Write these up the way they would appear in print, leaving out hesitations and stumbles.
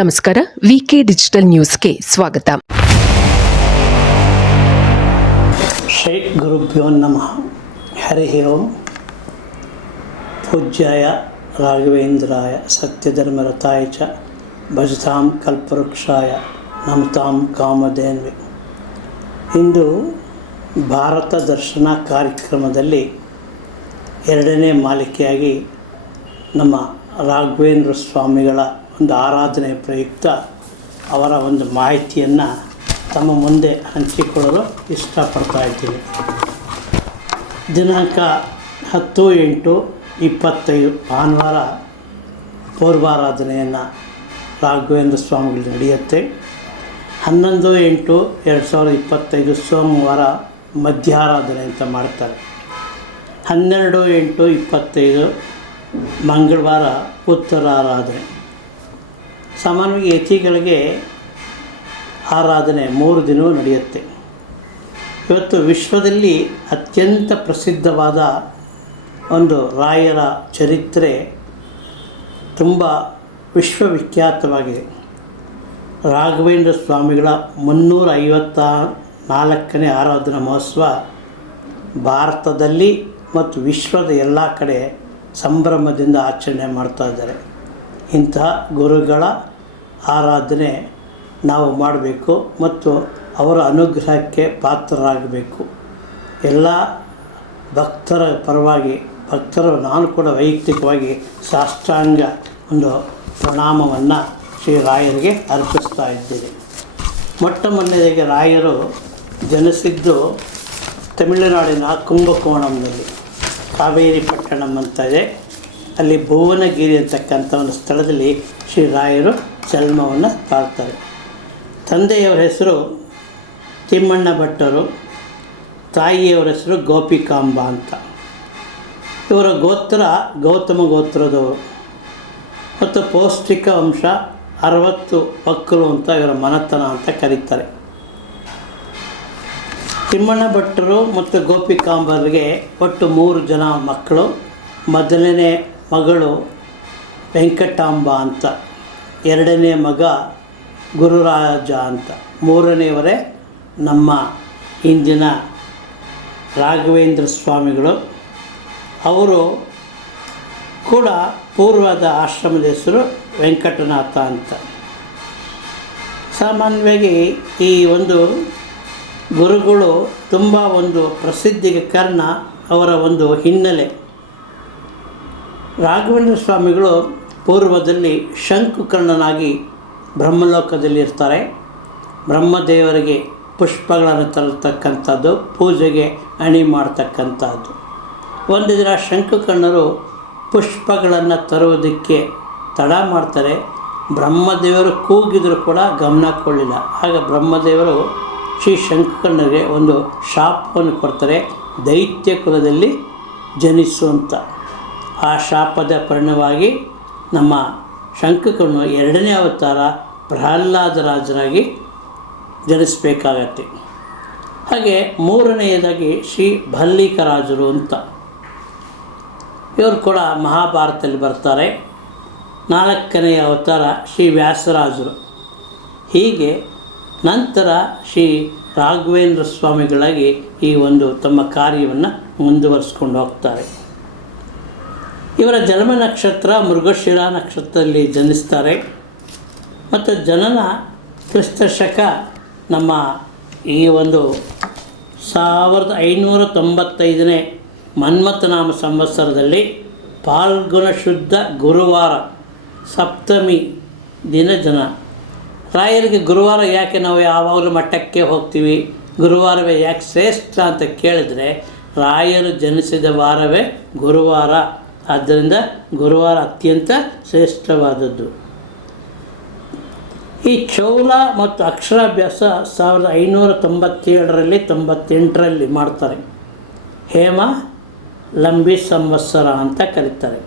ನಮಸ್ಕಾರ. ವಿಕೆ ಡಿಜಿಟಲ್ ನ್ಯೂಸ್ಗೆ ಸ್ವಾಗತ. ಶ್ರೀ ಗುರುಭ್ಯೋ ನಮಃ. ಹರಿ ಓಂ. ಪೂಜ್ಯಾಯ ರಾಘವೇಂದ್ರಾಯ ಸತ್ಯಧರ್ಮರತಾಯ ಚ ಭಜತಾಂ ಕಲ್ಪವೃಕ್ಷಾಯ ನಮತಾಂ ಕಾಮಧೇನ್ವೆ. ಇಂದು ಭಾರತ ದರ್ಶನ ಕಾರ್ಯಕ್ರಮದಲ್ಲಿ ಎರಡನೇ ಮಾಲಿಕೆಯಾಗಿ ನಮ್ಮ ರಾಘವೇಂದ್ರ ಸ್ವಾಮಿಗಳ ಒಂದು ಆರಾಧನೆ ಪ್ರಯುಕ್ತ ಅವರ ಒಂದು ಮಾಹಿತಿಯನ್ನು ತಮ್ಮ ಮುಂದೆ ಹಂಚಿಕೊಳ್ಳಲು ಇಷ್ಟಪಡ್ತಾ ಇದ್ದೀನಿ. ದಿನಾಂಕ 10/8/25 ಭಾನುವಾರ ಪೂರ್ವಾರಾಧನೆಯನ್ನು ರಾಘವೇಂದ್ರ ಸ್ವಾಮಿಗಳು ನಡೆಯುತ್ತೆ. 11/8/2025 ಸೋಮವಾರ ಮಧ್ಯಾರಾಧನೆ ಅಂತ ಮಾಡ್ತಾರೆ. 12/8/25 ಮಂಗಳವಾರ ಉತ್ತರಾರಾಧನೆ. ಸಾಮಾನ್ಯವಾಗಿ ಯತಿಗಳಿಗೆ ಆರಾಧನೆ 3 ದಿನವೂ ನಡೆಯುತ್ತೆ. ಇವತ್ತು ವಿಶ್ವದಲ್ಲಿ ಅತ್ಯಂತ ಪ್ರಸಿದ್ಧವಾದ ಒಂದು ರಾಯರ ಚರಿತ್ರೆ ತುಂಬ ವಿಶ್ವವಿಖ್ಯಾತವಾಗಿದೆ. ರಾಘವೇಂದ್ರ ಸ್ವಾಮಿಗಳ 354ನೇ ಆರಾಧನಾ ಮಹೋತ್ಸವ ಭಾರತದಲ್ಲಿ ಮತ್ತು ವಿಶ್ವದ ಎಲ್ಲ ಕಡೆ ಸಂಭ್ರಮದಿಂದ ಆಚರಣೆ ಮಾಡ್ತಾ ಇದ್ದಾರೆ. ಇಂತಹ ಗುರುಗಳ ಆರಾಧನೆ ನಾವು ಮಾಡಬೇಕು ಮತ್ತು ಅವರ ಅನುಗ್ರಹಕ್ಕೆ ಪಾತ್ರರಾಗಬೇಕು. ಎಲ್ಲ ಭಕ್ತರ ಪರವಾಗಿ ನಾನು ಕೂಡ ವೈಯಕ್ತಿಕವಾಗಿ ಸಾಷ್ಟಾಂಗ ಒಂದು ಪ್ರಣಾಮವನ್ನು ಶ್ರೀ ರಾಯರಿಗೆ ಅರ್ಪಿಸ್ತಾ ಇದ್ದೇನೆ. ಮೊಟ್ಟ ಮೊದಲನೇದಾಗಿ ರಾಯರು ಜನಿಸಿದ್ದು ತಮಿಳುನಾಡಿನ ಕುಂಭಕೋಣಂನಲ್ಲಿ, ಕಾವೇರಿ ಪಟ್ಟಣಂ ಅಂತ ಇದೆ. ಅಲ್ಲಿ ಭುವನಗಿರಿ ಅಂತಕ್ಕಂಥ ಒಂದು ಸ್ಥಳದಲ್ಲಿ ಶ್ರೀ ರಾಯರು ಜನ್ಮವನ್ನು ತಾಳ್ತಾರೆ. ತಂದೆಯವರ ಹೆಸರು ತಿಮ್ಮಣ್ಣ ಭಟ್ಟರು, ತಾಯಿಯವರ ಹೆಸರು ಗೋಪಿಕಾಂಬ ಅಂತ. ಇವರ ಗೋತ್ರ ಗೌತಮ ಗೋತ್ರದವರು ಮತ್ತು ಪೌಷ್ಟಿಕ ಅಂಶ 60 ಮಕ್ಕಳು ಅಂತ ಇವರ ಮನೆತನ ಅಂತ ಕರೀತಾರೆ. ತಿಮ್ಮಣ್ಣ ಭಟ್ಟರು ಮತ್ತು ಗೋಪಿಕಾಂಬರಿಗೆ ಒಟ್ಟು 3 ಜನ ಮಕ್ಕಳು. ಮೊದಲನೇ ಮಗಳು ವೆಂಕಟಾಂಬ ಅಂತ, ಎರಡನೇ ಮಗ ಗುರುರಾಜ ಅಂತ, ಮೂರನೆಯವರೇ ನಮ್ಮ ಇಂದಿನ ರಾಘವೇಂದ್ರ ಸ್ವಾಮಿಗಳು. ಅವರು ಕೂಡ ಪೂರ್ವದ ಆಶ್ರಮದ ಹೆಸರು ವೆಂಕಟನಾಥ ಅಂತ. ಸಾಮಾನ್ಯವಾಗಿ ಈ ಒಂದು ಗುರುಗಳು ತುಂಬ ಒಂದು ಪ್ರಸಿದ್ಧಿಗೆ ಕಾರಣ ಅವರ ಒಂದು ಹಿನ್ನೆಲೆ. ರಾಘವೇಂದ್ರ ಸ್ವಾಮಿಗಳು ಪೂರ್ವದಲ್ಲಿ ಶಂಕುಕರ್ಣನಾಗಿ ಬ್ರಹ್ಮಲೋಕದಲ್ಲಿ ಇರ್ತಾರೆ. ಬ್ರಹ್ಮದೇವರಿಗೆ ಪುಷ್ಪಗಳನ್ನು ತರತಕ್ಕಂಥದ್ದು, ಪೂಜೆಗೆ ಅಣಿ ಮಾಡ್ತಕ್ಕಂಥದ್ದು. ಒಂದು ದಿನ ಶಂಕುಕರ್ಣರು ಪುಷ್ಪಗಳನ್ನು ತರುವುದಕ್ಕೆ ತಡ ಮಾಡ್ತಾರೆ. ಬ್ರಹ್ಮದೇವರು ಕೂಗಿದರೂ ಕೂಡ ಗಮನ ಕೊಡಲಿಲ್ಲ. ಆಗ ಬ್ರಹ್ಮದೇವರು ಶ್ರೀ ಶಂಕುಕರ್ಣರಿಗೆ ಒಂದು ಶಾಪವನ್ನು ಕೊಡ್ತಾರೆ, ದೈತ್ಯ ಕುಲದಲ್ಲಿ ಜನಿಸುವಂತ. ಆ ಶಾಪದ ಪರಿಣಾಮವಾಗಿ ನಮ್ಮ ಶಂಕುಕರ್ಣನು 2ನೇ ಅವತಾರ ಪ್ರಹ್ಲಾದರಾಜರಾಗಿ ಜನಿಸಬೇಕಾಗತ್ತೆ. ಹಾಗೆ 3ನೇದಾಗಿ ಶ್ರೀ ಭಲ್ಲಿಕರಾಜರು ಅಂತ, ಇವರು ಕೂಡ ಮಹಾಭಾರತದಲ್ಲಿ ಬರ್ತಾರೆ. 4ನೇ ಅವತಾರ ಶ್ರೀ ವ್ಯಾಸರಾಜರು. ಹೀಗೆ ನಂತರ ಶ್ರೀ ರಾಘವೇಂದ್ರ ಸ್ವಾಮಿಗಳಾಗಿ ಈ ಒಂದು ತಮ್ಮ ಕಾರ್ಯವನ್ನು ಮುಂದುವರಿಸ್ಕೊಂಡು ಹೋಗ್ತಾರೆ. ಇವರ ಜನ್ಮ ನಕ್ಷತ್ರ ಮೃಗಶಿರ ನಕ್ಷತ್ರದಲ್ಲಿ ಜನಿಸ್ತಾರೆ ಮತ್ತು ಜನನ ಕ್ರಿಸ್ತಶಕ ನಮ್ಮ ಈ ಒಂದು 1595ನೇ ಮನ್ಮಥನಾಮ ಸಂವತ್ಸರದಲ್ಲಿ ಫಾಲ್ಗುಣ ಶುದ್ಧ ಗುರುವಾರ ಸಪ್ತಮಿ ದಿನ ಜನ. ರಾಯರಿಗೆ ಗುರುವಾರ ಯಾಕೆ ನಾವು ಯಾವಾಗಲೂ ಮಠಕ್ಕೆ ಹೋಗ್ತೀವಿ, ಗುರುವಾರವೇ ಯಾಕೆ ಶ್ರೇಷ್ಠ ಅಂತ ಕೇಳಿದರೆ, ರಾಯರು ಜನಿಸಿದ ವಾರವೇ ಗುರುವಾರ. ಆದ್ದರಿಂದ ಗುರುವಾರ ಅತ್ಯಂತ ಶ್ರೇಷ್ಠವಾದದ್ದು. ಈ ಚೌಲ ಮತ್ತು ಅಕ್ಷರಾಭ್ಯಾಸ 1597ರಲ್ಲಿ 98ರಲ್ಲಿ ಮಾಡ್ತಾರೆ. ಹೇಮ ಲಂಬಿ ಸಂವತ್ಸರ ಅಂತ ಕರೀತಾರೆ.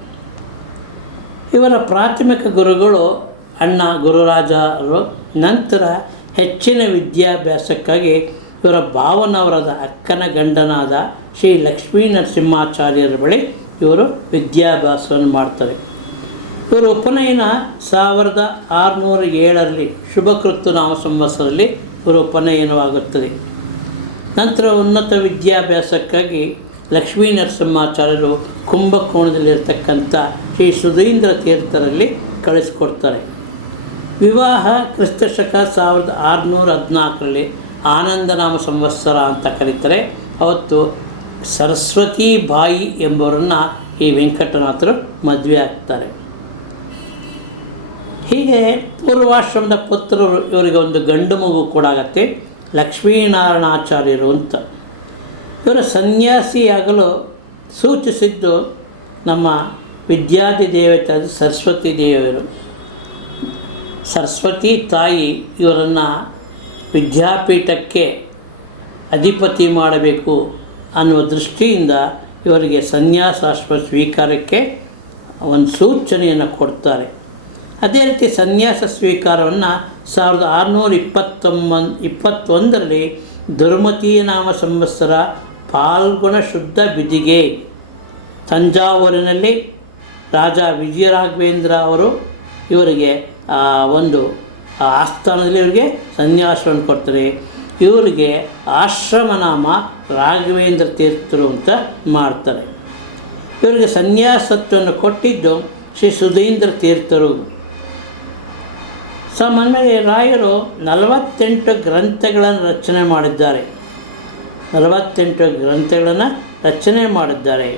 ಇವರ ಪ್ರಾಥಮಿಕ ಗುರುಗಳು ಅಣ್ಣ ಗುರುರಾಜರು. ನಂತರ ಹೆಚ್ಚಿನ ವಿದ್ಯಾಭ್ಯಾಸಕ್ಕಾಗಿ ಇವರ ಭಾವನವರದ ಅಕ್ಕನ ಗಂಡನಾದ ಶ್ರೀ ಲಕ್ಷ್ಮೀ ನರಸಿಂಹಾಚಾರ್ಯರ ಬಳಿ ಇವರು ವಿದ್ಯಾಭ್ಯಾಸವನ್ನು ಮಾಡ್ತಾರೆ. ಇವರು ಉಪನಯನ 1607ರಲ್ಲಿ ಶುಭಕೃತ್ತು ನಾಮ ಸಂವತ್ಸರದಲ್ಲಿ ಇವರು ಉಪನಯನವಾಗುತ್ತದೆ. ನಂತರ ಉನ್ನತ ವಿದ್ಯಾಭ್ಯಾಸಕ್ಕಾಗಿ ಲಕ್ಷ್ಮೀ ನರಸಿಂಹಾಚಾರ್ಯರು ಕುಂಭಕೋಣದಲ್ಲಿರ್ತಕ್ಕಂಥ ಶ್ರೀ ಸುಧೀಂದ್ರ ತೀರ್ಥರಲ್ಲಿ ಕಳಿಸ್ಕೊಡ್ತಾರೆ. ವಿವಾಹ ಕ್ರಿಸ್ತಶಕ 1614ರಲ್ಲಿ ಆನಂದನಾಮ ಸಂವತ್ಸರ ಅಂತ ಕರೀತಾರೆ. ಅವತ್ತು ಸರಸ್ವತಿ ಬಾಯಿ ಎಂಬವರನ್ನು ಈ ವೆಂಕಟನಾಥರು ಮದುವೆ ಆಗ್ತಾರೆ. ಹೀಗೆ ಪೂರ್ವಾಶ್ರಮದ ಪುತ್ರರು ಇವರಿಗೆ ಒಂದು ಗಂಡು ಮಗು ಕೂಡ ಆಗತ್ತೆ, ಲಕ್ಷ್ಮೀನಾರಾಯಣಾಚಾರ್ಯರು ಅಂತ. ಇವರ ಸನ್ಯಾಸಿಯಾಗಲು ಸೂಚಿಸಿದ್ದು ನಮ್ಮ ವಿದ್ಯಾದಿ ದೇವತೆ ಸರಸ್ವತಿ ದೇವಿಯರು. ಸರಸ್ವತಿ ತಾಯಿ ಇವರನ್ನು ವಿದ್ಯಾಪೀಠಕ್ಕೆ ಅಧಿಪತಿ ಮಾಡಬೇಕು ಅನ್ನುವ ದೃಷ್ಟಿಯಿಂದ ಇವರಿಗೆ ಸನ್ಯಾಸಾಶ್ರಮ ಸ್ವೀಕಾರಕ್ಕೆ ಒಂದು ಸೂಚನೆಯನ್ನು ಕೊಡ್ತಾರೆ. ಅದೇ ರೀತಿ ಸನ್ಯಾಸ ಸ್ವೀಕಾರವನ್ನು 1621ರಲ್ಲಿ ದುರ್ಮತಿ ನಾಮ ಸಂವತ್ಸರ ಫಾಲ್ಗುಣ ಶುದ್ಧ ಬಿದಿಗೆ ತಂಜಾವೂರಿನಲ್ಲಿ ರಾಜ ವಿಜಯರಾಘವೇಂದ್ರ ಅವರು ಇವರಿಗೆ ಒಂದು ಆಸ್ಥಾನದಲ್ಲಿ ಇವರಿಗೆ ಸನ್ಯಾಸವನ್ನು ಕೊಡ್ತಾರೆ. ಇವರಿಗೆ ಆಶ್ರಮನಾಮ ರಾಘವೇಂದ್ರ ತೀರ್ಥರು ಅಂತ ಮಾಡ್ತಾರೆ. ಇವರಿಗೆ ಸನ್ಯಾಸತ್ವವನ್ನು ಕೊಟ್ಟಿದ್ದು ಶ್ರೀ ಸುಧೀಂದ್ರ ತೀರ್ಥರು. ಸಾಮಾನ್ಯವಾಗಿ ರಾಯರು 48 ಗ್ರಂಥಗಳನ್ನು ರಚನೆ ಮಾಡಿದ್ದಾರೆ. 48 ಗ್ರಂಥಗಳನ್ನು ರಚನೆ ಮಾಡಿದ್ದಾರೆ.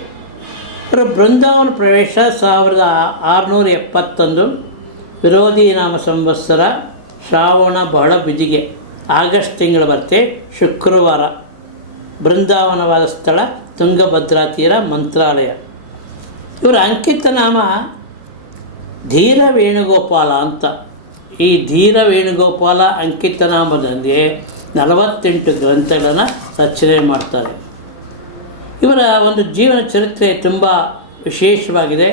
ಇವರು ಬೃಂದಾವನ ಪ್ರವೇಶ 1671 ವಿರೋಧಿ ನಾಮ ಸಂವತ್ಸರ ಶ್ರಾವಣ ಬಹಳ ಬಿದಿಗೆ ಆಗಸ್ಟ್ ತಿಂಗಳು ಬರುತ್ತೆ, ಶುಕ್ರವಾರ. ಬೃಂದಾವನವಾದ ಸ್ಥಳ ತುಂಗಭದ್ರಾ ತೀರ, ಮಂತ್ರಾಲಯ. ಇವರ ಅಂಕಿತ ನಾಮ ಧೀರ ವೇಣುಗೋಪಾಲ ಅಂತ. ಈ ಧೀರ ವೇಣುಗೋಪಾಲ ಅಂಕಿತ ನಾಮದೊಂದಿಗೆ 48 ಗ್ರಂಥಗಳನ್ನು ರಚನೆ ಮಾಡ್ತಾರೆ. ಇವರ ಒಂದು ಜೀವನ ಚರಿತ್ರೆ ತುಂಬ ವಿಶೇಷವಾಗಿದೆ.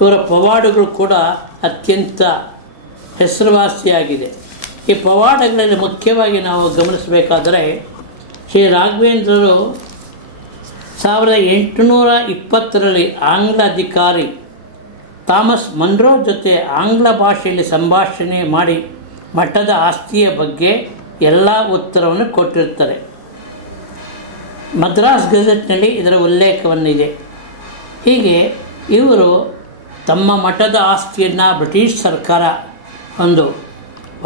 ಇವರ ಪವಾಡಗಳು ಕೂಡ ಅತ್ಯಂತ ಹೆಸರುವಾಸಿಯಾಗಿದೆ. ಈ ಪವಾಡಗಳಲ್ಲಿ ಮುಖ್ಯವಾಗಿ ನಾವು ಗಮನಿಸಬೇಕಾದರೆ ಶ್ರೀ ರಾಘವೇಂದ್ರರು 1820ರಲ್ಲಿ ಆಂಗ್ಲ ಅಧಿಕಾರಿ ಥಾಮಸ್ ಮನ್ರೋ ಜೊತೆ ಆಂಗ್ಲ ಭಾಷೆಯಲ್ಲಿ ಸಂಭಾಷಣೆ ಮಾಡಿ ಮಠದ ಆಸ್ತಿಯ ಬಗ್ಗೆ ಎಲ್ಲ ಉತ್ತರವನ್ನು ಕೊಟ್ಟಿರ್ತಾರೆ. ಮದ್ರಾಸ್ ಗೆಜೆಟ್ನಲ್ಲಿ ಇದರ ಉಲ್ಲೇಖವನ್ನಿದೆ. ಹೀಗೆ ಇವರು ತಮ್ಮ ಮಠದ ಆಸ್ತಿಯನ್ನು ಬ್ರಿಟಿಷ್ ಸರ್ಕಾರ ಒಂದು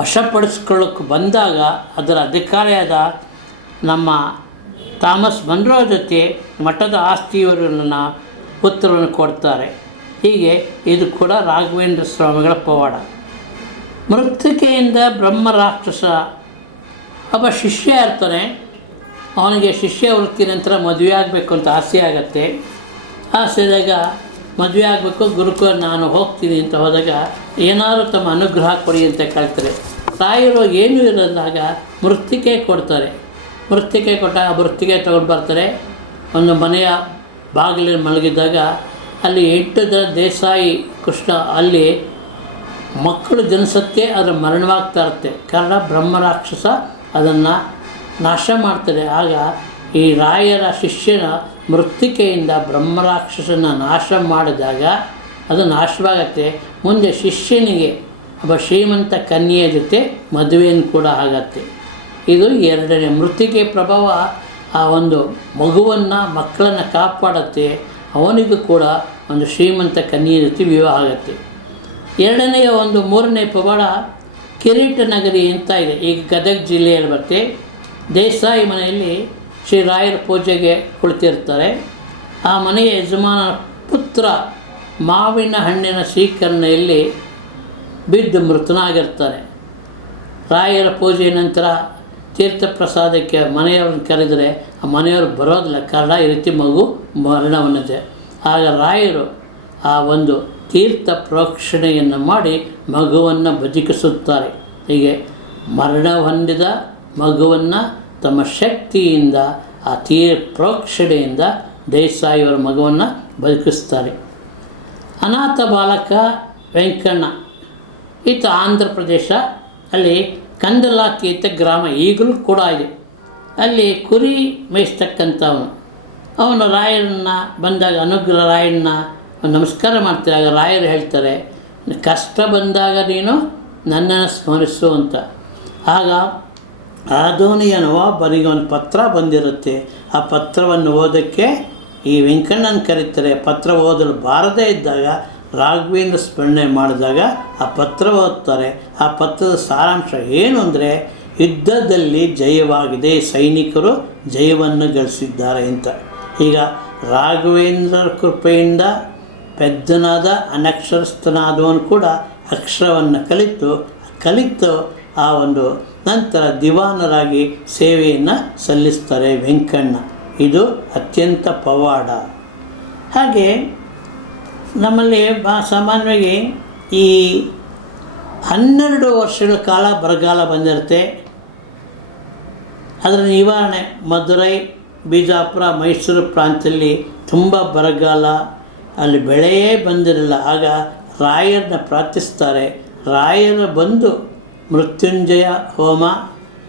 ವಶಪಡಿಸ್ಕೊಳ್ಳೋಕ್ಕೆ ಬಂದಾಗ ಅದರ ಅಧಿಕಾರಿಯಾದ ನಮ್ಮ ಥಾಮಸ್ ಮನ್ರೋ ಜೊತೆ ಮಠದ ಆಸ್ತಿಯವರನ್ನು ಉತ್ತರವನ್ನು ಕೊಡ್ತಾರೆ. ಹೀಗೆ ಇದು ಕೂಡ ರಾಘವೇಂದ್ರ ಸ್ವಾಮಿಗಳ ಪವಾಡ. ಮೃತ್ತಿಕೆಯಿಂದ ಬ್ರಹ್ಮ ರಾಕ್ಷಸ ಒಬ್ಬ ಶಿಷ್ಯ ಇರ್ತಾನೆ. ಅವನಿಗೆ ಶಿಷ್ಯ ವೃತ್ತಿ ನಂತರ ಮದುವೆ ಆಗಬೇಕು ಅಂತ ಆಸೆ ಆಗುತ್ತೆ. ಆಸೆದಾಗ ಮದುವೆ ಆಗಬೇಕು, ಗುರುಕುಲ ನಾನು ಹೋಗ್ತೀನಿ ಅಂತ ಹೋದಾಗ ಏನಾದರೂ ತಮ್ಮ ಅನುಗ್ರಹ ಕೊಡಿ ಅಂತ ಕೇಳ್ತಾರೆ. ರಾಯರು ಏನೂ ಇರೋದಾಗ ಮೃತ್ತಿಕೆ ಕೊಡ್ತಾರೆ. ಮೃತ್ತಿಕೆ ಕೊಟ್ಟಾಗ ಮೃತ್ತಿಕೆ ತೊಗೊಂಡು ಬರ್ತಾರೆ. ಒಂದು ಮನೆಯ ಬಾಗಿಲಲ್ಲಿ ಮಲಗಿದ್ದಾಗ ಅಲ್ಲಿ 8 ಜನ ದೇಸಾಯಿ ಕೃಷ್ಣ ಅಲ್ಲಿ ಮಕ್ಕಳು ಜನಿಸುತ್ತೆ, ಅದರ ಮರಣವಾಗ್ತಾ ಇರುತ್ತೆ. ಕಾರಣ ಬ್ರಹ್ಮರಾಕ್ಷಸ ಅದನ್ನು ನಾಶ ಮಾಡ್ತಾರೆ. ಆಗ ಈ ರಾಯರ ಶಿಷ್ಯನ ಮೃತ್ತಿಕೆಯಿಂದ ಬ್ರಹ್ಮರಾಕ್ಷಸನ ನಾಶ ಮಾಡಿದಾಗ ಅದು ನಾಶವಾಗತ್ತೆ. ಮುಂದೆ ಶಿಷ್ಯನಿಗೆ ಒಬ್ಬ ಶ್ರೀಮಂತ ಕನ್ಯೆಯ ಜೊತೆ ಮದುವೆಯನ್ನು ಕೂಡ ಆಗತ್ತೆ. ಇದು ಎರಡನೇ ಮೃತ್ತಿಕೆ ಪ್ರಭಾವ. ಆ ಒಂದು ಮಕ್ಕಳನ್ನು ಕಾಪಾಡುತ್ತೆ. ಅವನಿಗೂ ಕೂಡ ಒಂದು ಶ್ರೀಮಂತ ಕನ್ಯೆಯ ಜೊತೆ ವಿವಾಹ ಆಗುತ್ತೆ. ಮೂರನೇ ಪವಾಡ ಕಿರೀಟ ನಗರಿ ಅಂತ ಇದೆ, ಈಗ ಗದಗ ಜಿಲ್ಲೆಯಲ್ಲಿ ಬರುತ್ತೆ. ದೇಸಾಯಿ ಮನೆಯಲ್ಲಿ ಶ್ರೀರಾಯರ ಪೂಜೆಗೆ ಕುಳಿತಿರ್ತಾರೆ. ಆ ಮನೆಯ ಯಜಮಾನ ಪುತ್ರ ಮಾವಿನ ಹಣ್ಣಿನ ಸ್ವೀಕರಣೆಯಲ್ಲಿ ಬಿದ್ದು ಮೃತನಾಗಿರ್ತಾನೆ. ರಾಯರ ಪೂಜೆಯ ನಂತರ ತೀರ್ಥ ಪ್ರಸಾದಕ್ಕೆ ಮನೆಯವ್ರನ್ನ ಕರೆದರೆ ಆ ಮನೆಯವರು ಬರೋದಿಲ್ಲ. ಕಾರಣ ಈ ರೀತಿ ಮಗು ಮರಣವನ್ನದೆ. ಆಗ ರಾಯರು ಆ ಒಂದು ತೀರ್ಥ ಪ್ರೋಕ್ಷಣೆಯನ್ನು ಮಾಡಿ ಮಗುವನ್ನು ಬದುಕಿಸುತ್ತಾರೆ. ಹೀಗೆ ಮರಣ ಹೊಂದಿದ ಮಗುವನ್ನು ತಮ್ಮ ಶಕ್ತಿಯಿಂದ ಆ ಪ್ರೋಕ್ಷಣೆಯಿಂದ ದೇಸಾಯಿಯವರ ಮಗುವನ್ನು ಬದುಕಿಸ್ತಾರೆ. ಅನಾಥ ಬಾಲಕ ವೆಂಕಣ್ಣ ಈತ ಆಂಧ್ರ ಪ್ರದೇಶ, ಅಲ್ಲಿ ಕಂದಲಾಕಿ ಅಂತ ಗ್ರಾಮ ಈಗಲೂ ಕೂಡ ಇದೆ. ಅಲ್ಲಿ ಕುರಿ ಮೇಯಿಸ್ತಕ್ಕಂಥವನು. ಅವನು ರಾಯರನ್ನು ಬಂದಾಗ ರಾಯರನ್ನ ನಮಸ್ಕಾರ ಮಾಡ್ತಾರೆ. ಆಗ ರಾಯರು ಹೇಳ್ತಾರೆ, ಕಷ್ಟ ಬಂದಾಗ ನೀನು ನನ್ನನ್ನು ಸ್ಮರಿಸು ಅಂತ. ಆಗ ಆದೋನಿಯ ನವಾಬನಿಗೆ ಒಂದು ಪತ್ರ ಬಂದಿರುತ್ತೆ. ಆ ಪತ್ರವನ್ನು ಓದೋಕ್ಕೆ ಈ ವೆಂಕಣ್ಣನ ಕರೀತಾರೆ. ಪತ್ರ ಓದಲು ಬಾರದೇ ಇದ್ದಾಗ ರಾಘವೇಂದ್ರ ಸ್ಮರಣೆ ಮಾಡಿದಾಗ ಆ ಪತ್ರ ಓದ್ತಾರೆ. ಆ ಪತ್ರದ ಸಾರಾಂಶ ಏನು ಅಂದರೆ, ಯುದ್ಧದಲ್ಲಿ ಜಯವಾಗಿದೆ, ಸೈನಿಕರು ಜಯವನ್ನು ಗಳಿಸಿದ್ದಾರೆ ಅಂತ. ಈಗ ರಾಘವೇಂದ್ರರ ಕೃಪೆಯಿಂದ ಪೆದ್ದನಾದ ಅನಕ್ಷರಸ್ಥನಾದವನು ಕೂಡ ಅಕ್ಷರವನ್ನು ಕಲಿತು ಆ ಒಂದು ನಂತರ ದಿವಾನರಾಗಿ ಸೇವೆಯನ್ನು ಸಲ್ಲಿಸ್ತಾರೆ ವೆಂಕಣ್ಣ. ಇದು ಅತ್ಯಂತ ಪವಾಡ. ಹಾಗೆ ನಮ್ಮಲ್ಲಿ ಸಾಮಾನ್ಯವಾಗಿ ಈ 12 ವರ್ಷಗಳ ಕಾಲ ಬರಗಾಲ ಬಂದಿರುತ್ತೆ. ಅದರ ನಿವಾರಣೆ ಮಧುರೈ, ಬಿಜಾಪುರ, ಮೈಸೂರು ಪ್ರಾಂತ್ಯದಲ್ಲಿ ತುಂಬ ಬರಗಾಲ, ಅಲ್ಲಿ ಬೆಳೆಯೇ ಬಂದಿರಲಿಲ್ಲ. ಆಗ ರಾಯರನ್ನ ಪ್ರಾರ್ಥಿಸ್ತಾರೆ. ರಾಯರ ಬಂದು ಮೃತ್ಯುಂಜಯ ಹೋಮ,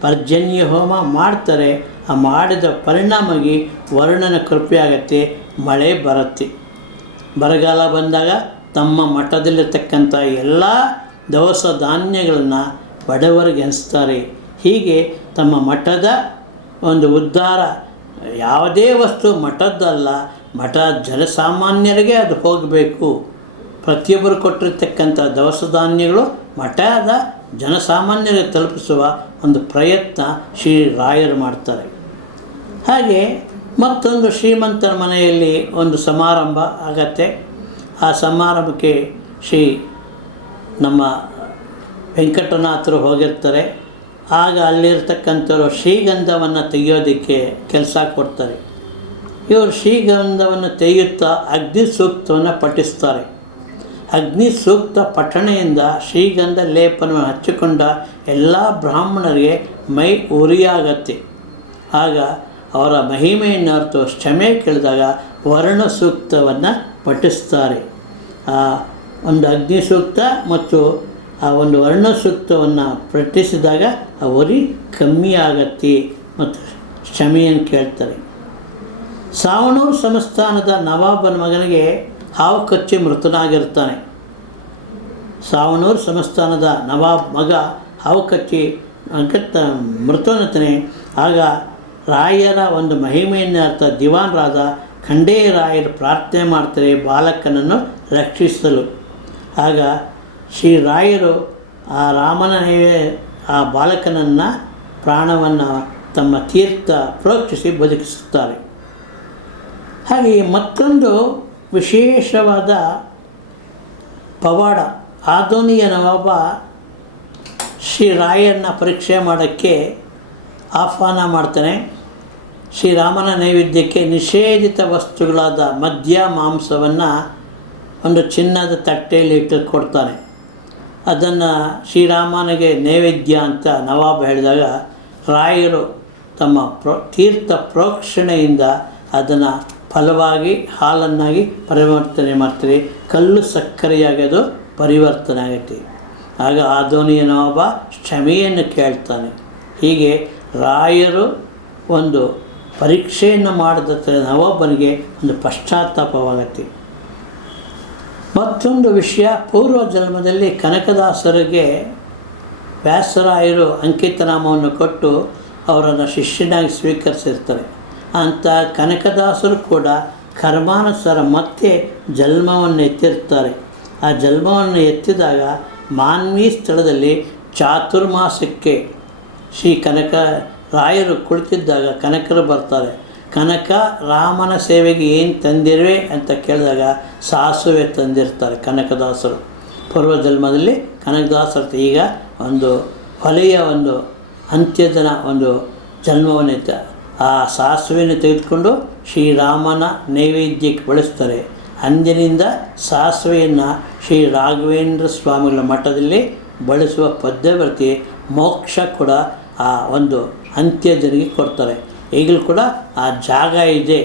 ಪರ್ಜನ್ಯ ಹೋಮ ಮಾಡ್ತಾರೆ. ಆ ಮಾಡಿದ ಪರಿಣಾಮವಾಗಿ ವರುಣನ ಕೃಪೆಯಾಗತ್ತೆ, ಮಳೆ ಬರುತ್ತೆ. ಬರಗಾಲ ಬಂದಾಗ ತಮ್ಮ ಮಠದಲ್ಲಿರ್ತಕ್ಕಂಥ ಎಲ್ಲ ದವಸ ಧಾನ್ಯಗಳನ್ನು ಬಡವರಿಗೆ ಹಂಚ್ತಾರೆ. ಹೀಗೆ ತಮ್ಮ ಮಠದ ಒಂದು ಉದ್ಧಾರ, ಯಾವುದೇ ವಸ್ತು ಮಠದ್ದಲ್ಲ, ಮಠ ಜನಸಾಮಾನ್ಯರಿಗೆ ಅದು ಹೋಗಬೇಕು. ಪ್ರತಿಯೊಬ್ಬರು ಕೊಟ್ಟಿರ್ತಕ್ಕಂಥ ದವಸ ಧಾನ್ಯಗಳು ಮಠದ ಜನಸಾಮಾನ್ಯರಿಗೆ ತಲುಪಿಸುವ ಒಂದು ಪ್ರಯತ್ನ ಶ್ರೀ ರಾಯರು ಮಾಡ್ತಾರೆ. ಹಾಗೆ ಮತ್ತೊಂದು ಶ್ರೀಮಂತರ ಮನೆಯಲ್ಲಿ ಒಂದು ಸಮಾರಂಭ ಆಗತ್ತೆ. ಆ ಸಮಾರಂಭಕ್ಕೆ ನಮ್ಮ ವೆಂಕಟನಾಥರು ಹೋಗಿರ್ತಾರೆ. ಆಗ ಅಲ್ಲಿರ್ತಕ್ಕಂಥವ್ರು ಶ್ರೀಗಂಧವನ್ನು ತೆಗೆಯೋದಕ್ಕೆ ಕೆಲಸ ಕೊಡ್ತಾರೆ. ಇವರು ಶ್ರೀಗಂಧವನ್ನು ತೆಗೆಯುತ್ತಾ ಅಗ್ನಿ ಸೂಕ್ತವನ್ನು ಪಠಿಸ್ತಾರೆ. ಅಗ್ನಿ ಸೂಕ್ತ ಪಠಣೆಯಿಂದ ಶ್ರೀಗಂಧ ಲೇಪನವನ್ನು ಹಚ್ಚಿಕೊಂಡ ಎಲ್ಲ ಬ್ರಾಹ್ಮಣರಿಗೆ ಮೈ ಉರಿಯಾಗತ್ತೆ. ಆಗ ಅವರ ಮಹಿಮೆಯನ್ನು ಅರ್ಥ ಕ್ಷಮೆ ಕೇಳಿದಾಗ ವರ್ಣ ಸೂಕ್ತವನ್ನು ಪಠಿಸ್ತಾರೆ. ಆ ಒಂದು ಅಗ್ನಿ ಸೂಕ್ತ ಮತ್ತು ಆ ಒಂದು ವರ್ಣ ಸೂಕ್ತವನ್ನು ಪಠಿಸಿದಾಗ ಆ ಉರಿ ಕಮ್ಮಿ ಆಗತ್ತೆ ಮತ್ತು ಕ್ಷಮೆಯನ್ನು ಕೇಳ್ತಾರೆ. ಸಾವಣೂರು ಸಂಸ್ಥಾನದ ನವಾಬನ ಮಗನಿಗೆ ಹಾವು ಕಚ್ಚಿ ಮೃತನಾಗಿರ್ತಾನೆ. ಸಾವಣೂರು ಸಂಸ್ಥಾನದ ನವಾಬ್ ಮಗ ಹಾವು ಕಚ್ಚಿ ಮೃತನಾಗ್ತಾನೆ. ಆಗ ರಾಯರ ಒಂದು ಮಹಿಮೆಯನ್ನು ಅರ್ಥ ದಿವಾನರಾದ ಖಂಡೇರಾಯರು ಪ್ರಾರ್ಥನೆ ಮಾಡ್ತಾರೆ ಬಾಲಕನನ್ನು ರಕ್ಷಿಸಲು. ಆಗ ಶ್ರೀರಾಯರು ಆ ರಾಮನ ಆ ಬಾಲಕನನ್ನು ಪ್ರಾಣವನ್ನು ತಮ್ಮ ತೀರ್ಥ ಪ್ರೋಕ್ಷಿಸಿ ಬದುಕಿಸುತ್ತಾರೆ. ಹಾಗೆಯೇ ಮತ್ತೊಂದು ವಿಶೇಷವಾದ ಪವಾಡ, ಆದೋನಿಯ ನವಾಬ ಶ್ರೀರಾಯರನ್ನ ಪರೀಕ್ಷೆ ಮಾಡೋಕ್ಕೆ ಆಹ್ವಾನ ಮಾಡ್ತಾನೆ. ಶ್ರೀರಾಮನ ನೈವೇದ್ಯಕ್ಕೆ ನಿಷೇಧಿತ ವಸ್ತುಗಳಾದ ಮದ್ಯ ಮಾಂಸವನ್ನು ಒಂದು ಚಿನ್ನದ ತಟ್ಟೆಯಲ್ಲಿ ಇಟ್ಟು ಕೊಡ್ತಾನೆ. ಅದನ್ನು ಶ್ರೀರಾಮನಿಗೆ ನೈವೇದ್ಯ ಅಂತ ನವಾಬ ಹೇಳಿದಾಗ ರಾಯರು ತಮ್ಮ ತೀರ್ಥ ಪ್ರೋಕ್ಷಣೆಯಿಂದ ಅದನ್ನು ಫಲವಾಗಿ ಹಾಲನ್ನಾಗಿ ಪರಿವರ್ತನೆ ಮಾಡ್ತಾರೆ. ಕಲ್ಲು ಸಕ್ಕರೆಯಾಗಿ ಅದು ಪರಿವರ್ತನೆ ಆಗುತ್ತೆ. ಆಗ ಆದೋನಿಯ ನವಾಬ ಕ್ಷಮೆಯನ್ನು ಕೇಳ್ತಾನೆ. ಹೀಗೆ ರಾಯರು ಒಂದು ಪರೀಕ್ಷೆಯನ್ನು ಮಾಡಿದ ನವಾಬನಿಗೆ ಒಂದು ಪಶ್ಚಾತ್ತಾಪವಾಗತ್ತೆ. ಮತ್ತೊಂದು ವಿಷಯ, ಪೂರ್ವ ಜನ್ಮದಲ್ಲಿ ಕನಕದಾಸರಿಗೆ ವ್ಯಾಸರಾಯರು ಅಂಕಿತನಾಮವನ್ನು ಕೊಟ್ಟು ಅವರನ್ನು ಶಿಷ್ಯನಾಗಿ ಸ್ವೀಕರಿಸಿರ್ತಾರೆ. ಅಂಥ ಕನಕದಾಸರು ಕೂಡ ಕರ್ಮಾನುಸಾರ ಮತ್ತೆ ಜನ್ಮವನ್ನು ಎತ್ತಿರ್ತಾರೆ. ಆ ಜನ್ಮವನ್ನು ಎತ್ತಿದಾಗ ಮಾನ್ವಿ ಸ್ಥಳದಲ್ಲಿ ಚಾತುರ್ಮಾಸಕ್ಕೆ ಶ್ರೀ ಕನಕ ರಾಯರು ಕುಳಿತಿದ್ದಾಗ ಕನಕರು ಬರ್ತಾರೆ. ಕನಕ ರಾಮನ ಸೇವೆಗೆ ಏನು ತಂದಿರುವೆ ಅಂತ ಕೇಳಿದಾಗ ಸಾಸುವೆ ತಂದಿರ್ತಾರೆ ಕನಕದಾಸರು. ಪೂರ್ವ ಜನ್ಮದಲ್ಲಿ ಕನಕದಾಸರು ಈಗ ಒಂದು ಹೊಲೆಯ ಒಂದು ಅಂತ್ಯದ ಒಂದು ಜನ್ಮವನ್ನೆತ್ತ ಆ ಸಾಸುವೆಯನ್ನು ತೆಗೆದುಕೊಂಡು ಶ್ರೀರಾಮನ ನೈವೇದ್ಯಕ್ಕೆ ಬಳಸ್ತಾರೆ. ಅಂದಿನಿಂದ ಸಾಸುವೆಯನ್ನು ಶ್ರೀ ರಾಘವೇಂದ್ರ ಸ್ವಾಮಿಗಳ ಮಠದಲ್ಲಿ ಬಳಸುವ ಪದ್ಧತಿ ಮೋಕ್ಷ ಕೂಡ ಆ ಒಂದು ಅಂತ್ಯಜನಿಗೆ ಕೊಡ್ತಾರೆ. ಈಗಲೂ ಕೂಡ ಆ ಜಾಗ ಇದೆ.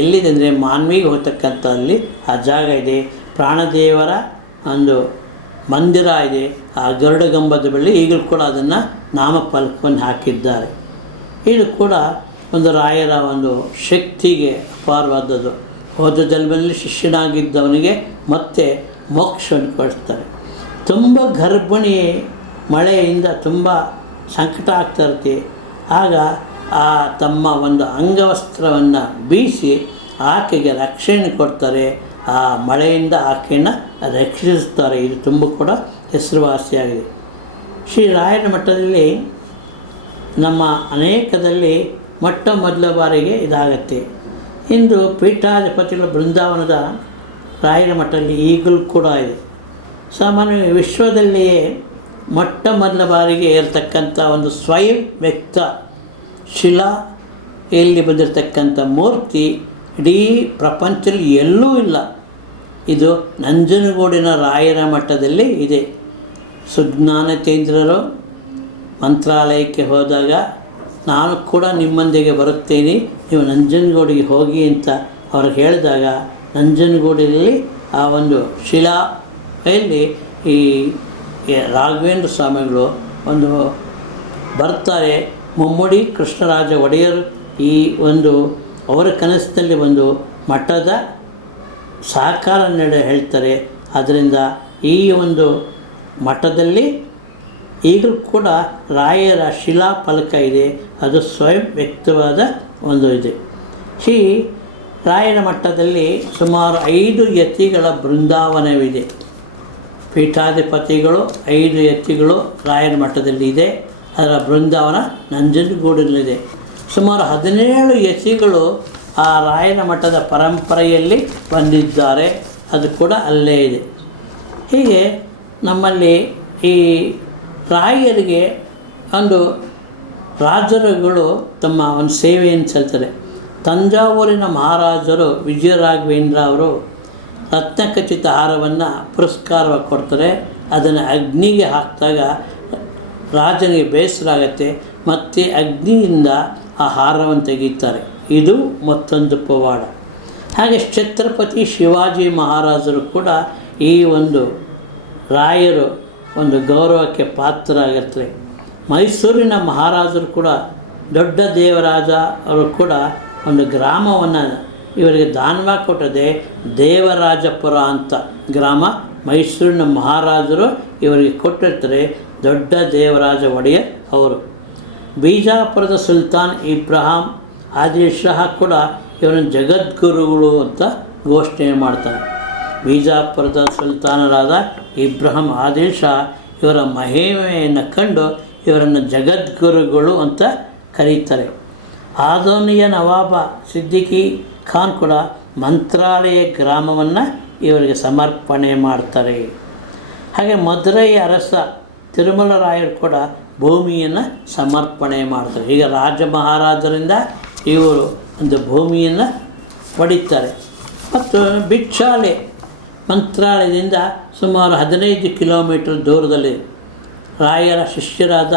ಎಲ್ಲಿದೆ ಅಂದರೆ ಮಾನ್ವಿಗೆ ಹೋಗ್ತಕ್ಕಂಥ ಅಲ್ಲಿ ಆ ಜಾಗ ಇದೆ. ಪ್ರಾಣದೇವರ ಒಂದು ಮಂದಿರ ಇದೆ. ಆ ಗರುಡಗಂಬದ ಬಳಿ ಈಗಲೂ ಕೂಡ ಅದನ್ನು ನಾಮಫಲಕವನ್ನು ಹಾಕಿದ್ದಾರೆ. ಇದು ಕೂಡ ಒಂದು ರಾಯರ ಒಂದು ಶಕ್ತಿಗೆ ಅಪಾರವಾದದ್ದು. ಹೋದ ಜನ್ಮದಲ್ಲಿ ಶಿಷ್ಯನಾಗಿದ್ದವನಿಗೆ ಮತ್ತೆ ಮೋಕ್ಷವನ್ನು ಕೊಡಿಸ್ತಾರೆ. ತುಂಬ ಗರ್ಭಿಣಿ ಮಳೆಯಿಂದ ತುಂಬ ಸಂಕಟ ಆಗ್ತಾ ಇರುತ್ತೆ. ಆಗ ಆ ತಮ್ಮ ಒಂದು ಅಂಗವಸ್ತ್ರವನ್ನು ಬೀಸಿ ಆಕೆಗೆ ರಕ್ಷಣೆ ಕೊಡ್ತಾರೆ. ಆ ಮಳೆಯಿಂದ ಆಕೆಯನ್ನು ರಕ್ಷಿಸುತ್ತಾರೆ. ಇದು ತುಂಬ ಕೂಡ ಹೆಸರುವಾಸಿಯಾಗಿದೆ. ಶ್ರೀ ರಾಯರ ಮಠದಲ್ಲಿ ನಮ್ಮ ಅನೇಕದಲ್ಲಿ ಮೊಟ್ಟ ಮೊದಲ ಬಾರಿಗೆ ಇದಾಗತ್ತೆ. ಇಂದು ಪೀಠಾಧಿಪತಿಗಳ ಬೃಂದಾವನದ ರಾಯರ ಮಠದಲ್ಲಿ ಈಗಲೂ ಕೂಡ ಇದೆ. ಸಾಮಾನ್ಯ ವಿಶ್ವದಲ್ಲಿಯೇ ಮೊಟ್ಟ ಮೊದಲ ಬಾರಿಗೆ ಇರತಕ್ಕಂಥ ಒಂದು ಸ್ವಯಂ ವ್ಯಕ್ತ ಶಿಲೆಯಲ್ಲಿ ಬಂದಿರತಕ್ಕಂಥ ಮೂರ್ತಿ ಇಡೀ ಪ್ರಪಂಚದಲ್ಲಿ ಎಲ್ಲೂ ಇಲ್ಲ. ಇದು ನಂಜನಗೂಡಿನ ರಾಯರ ಮಠದಲ್ಲಿ ಇದೆ. ಸುಜ್ಞಾನತೇಂದ್ರರು ಮಂತ್ರಾಲಯಕ್ಕೆ ಹೋದಾಗ ನಾನು ಕೂಡ ನಿಮ್ಮೊಂದಿಗೆ ಬರುತ್ತೇನೆ, ನೀವು ನಂಜನಗೂಡಿಗೆ ಹೋಗಿ ಅಂತ ಅವ್ರಿಗೆ ಹೇಳಿದಾಗ ನಂಜನಗೂಡಿನಲ್ಲಿ ಆ ಒಂದು ಶಿಲೆಯಲ್ಲಿ ಈ ರಾಘವೇಂದ್ರ ಸ್ವಾಮಿಗಳು ಒಂದು ಬರ್ತಾರೆ. ಮುಮ್ಮಡಿ ಕೃಷ್ಣರಾಜ ಒಡೆಯರು ಈ ಒಂದು ಅವರ ಕನಸಿನಲ್ಲಿ ಒಂದು ಮಠದ ಸಹಕಾರ ಹೇಳ್ತಾರೆ. ಆದ್ದರಿಂದ ಈ ಒಂದು ಮಠದಲ್ಲಿ ಈಗಲೂ ಕೂಡ ರಾಯರ ಶಿಲಾಫಲಕ ಇದೆ. ಅದು ಸ್ವಯಂ ವ್ಯಕ್ತವಾದ ಒಂದು ಇದೆ. ಶ್ರೀ ರಾಯರ ಮಠದಲ್ಲಿ ಸುಮಾರು 5 ಯತಿಗಳ ಬೃಂದಾವನವಿದೆ. ಪೀಠಾಧಿಪತಿಗಳು 5 ಯತಿಗಳು ರಾಯರ ಮಠದಲ್ಲಿ ಇದೆ. ಅದರ ಬೃಂದಾವನ ನಂಜನಗೂಡಿನಲ್ಲಿದೆ. ಸುಮಾರು 17 ಯತಿಗಳು ಆ ರಾಯರ ಮಠದ ಪರಂಪರೆಯಲ್ಲಿ ಬಂದಿದ್ದಾರೆ. ಅದು ಕೂಡ ಅಲ್ಲೇ ಇದೆ. ಹೀಗೆ ನಮ್ಮಲ್ಲಿ ಈ ರಾಯರಿಗೆ ಒಂದು ರಾಜರುಗಳು ತಮ್ಮ ಒಂದು ಸೇವೆಯನ್ನು ಸಲ್ತಾರೆ. ತಂಜಾವೂರಿನ ಮಹಾರಾಜರು ವಿಜಯರಾಘವೇಂದ್ರ ಅವರು ರತ್ನಖಚಿತ ಹಾರವನ್ನು ಪುರಸ್ಕಾರವಾಗಿ ಕೊಡ್ತಾರೆ. ಅದನ್ನು ಅಗ್ನಿಗೆ ಹಾಕಿದಾಗ ರಾಜನಿಗೆ ಬೇಸರ ಆಗುತ್ತೆ. ಮತ್ತು ಅಗ್ನಿಯಿಂದ ಆ ಹಾರವನ್ನು ತೆಗೀತಾರೆ. ಇದು ಮತ್ತೊಂದು ಪವಾಡ. ಹಾಗೆ ಛತ್ರಪತಿ ಶಿವಾಜಿ ಮಹಾರಾಜರು ಕೂಡ ಈ ಒಂದು ರಾಯರು ಒಂದು ಗೌರವಕ್ಕೆ ಪಾತ್ರರಾಗಿರ್ತಾರೆ. ಮೈಸೂರಿನ ಮಹಾರಾಜರು ಕೂಡ ದೊಡ್ಡ ದೇವರಾಜ ಅವರು ಕೂಡ ಒಂದು ಗ್ರಾಮವನ್ನು ಇವರಿಗೆ ದಾನವಾಗಿ ಕೊಟ್ಟದೆ. ದೇವರಾಜಪುರ ಅಂತ ಗ್ರಾಮ ಮೈಸೂರಿನ ಮಹಾರಾಜರು ಇವರಿಗೆ ಕೊಟ್ಟಿರ್ತಾರೆ. ದೊಡ್ಡ ದೇವರಾಜ ಒಡೆಯರ್ ಅವರು. ಬಿಜಾಪುರದ ಸುಲ್ತಾನ್ ಇಬ್ರಾಹಿಂ ಆದಿಲ್ ಶಾ ಕೂಡ ಇವರನ್ನು ಜಗದ್ಗುರುಗಳು ಅಂತ ಘೋಷಣೆ ಮಾಡ್ತಾರೆ. ಬಿಜಾಪುರದ ಸುಲ್ತಾನರಾದ ಇಬ್ರಾಹಿಂ ಆದಿಲ್ ಶಾ ಇವರ ಮಹಿಮೆಯನ್ನು ಕಂಡು ಇವರನ್ನು ಜಗದ್ಗುರುಗಳು ಅಂತ ಕರೀತಾರೆ. ಆದೋನಿಯ ನವಾಬ ಸಿದ್ದಿಕಿ ಖಾನ್ ಕೂಡ ಮಂತ್ರಾಲಯ ಗ್ರಾಮವನ್ನು ಇವರಿಗೆ ಸಮರ್ಪಣೆ ಮಾಡ್ತಾರೆ. ಹಾಗೆ ಮಧುರೈ ಅರಸ ತಿರುಮಲ ರಾಯರು ಕೂಡ ಭೂಮಿಯನ್ನು ಸಮರ್ಪಣೆ ಮಾಡ್ತಾರೆ. ಈಗ ರಾಜ ಮಹಾರಾಜರಿಂದ ಇವರು ಒಂದು ಭೂಮಿಯನ್ನು ಪಡೀತಾರೆ. ಮತ್ತು ಬಿಚ್ಚಾಲೆ ಮಂತ್ರಾಲಯದಿಂದ ಸುಮಾರು 15 ಕಿಲೋಮೀಟರ್ ದೂರದಲ್ಲಿ ರಾಯರ ಶಿಷ್ಯರಾದ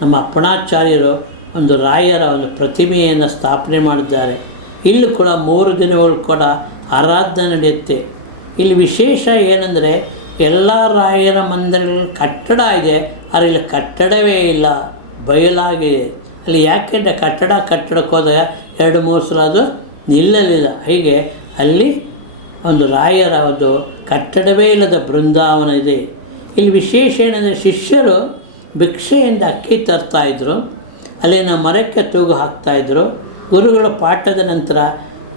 ನಮ್ಮ ಅಪ್ಪಣಾಚಾರ್ಯರು ಒಂದು ರಾಯರ ಒಂದು ಪ್ರತಿಮೆಯನ್ನು ಸ್ಥಾಪನೆ ಮಾಡಿದ್ದಾರೆ. ಇಲ್ಲೂ ಕೂಡ 3 ದಿನಗಳು ಕೂಡ ಆರಾಧನೆ ನಡೆಯುತ್ತೆ. ಇಲ್ಲಿ ವಿಶೇಷ ಏನಂದರೆ ಎಲ್ಲ ರಾಯರ ಮಂದಿರಗಳ ಕಟ್ಟಡ ಇದೆ, ಆದರೆ ಇಲ್ಲಿ ಕಟ್ಟಡವೇ ಇಲ್ಲ, ಬಯಲಾಗಿದೆ. ಅಲ್ಲಿ ಯಾಕೆಂದರೆ ಕಟ್ಟಡಕ್ಕೆ ಹೋದಾಗ 2-3 ಸಲ ಅದು ನಿಲ್ಲಲಿಲ್ಲ. ಹೀಗೆ ಅಲ್ಲಿ ಒಂದು ರಾಯರ ಒಂದು ಕಟ್ಟಡವೇ ಇಲ್ಲದ ಬೃಂದಾವನ ಇದೆ. ಇಲ್ಲಿ ವಿಶೇಷ ಏನಂದರೆ ಶಿಷ್ಯರು ಭಿಕ್ಷೆಯಿಂದ ಅಕ್ಕಿ ತರ್ತಾಯಿದ್ರು, ಅಲ್ಲಿನ ಮರಕ್ಕೆ ತೂಗು ಹಾಕ್ತಾಯಿದ್ರು. ಗುರುಗಳ ಪಾಠದ ನಂತರ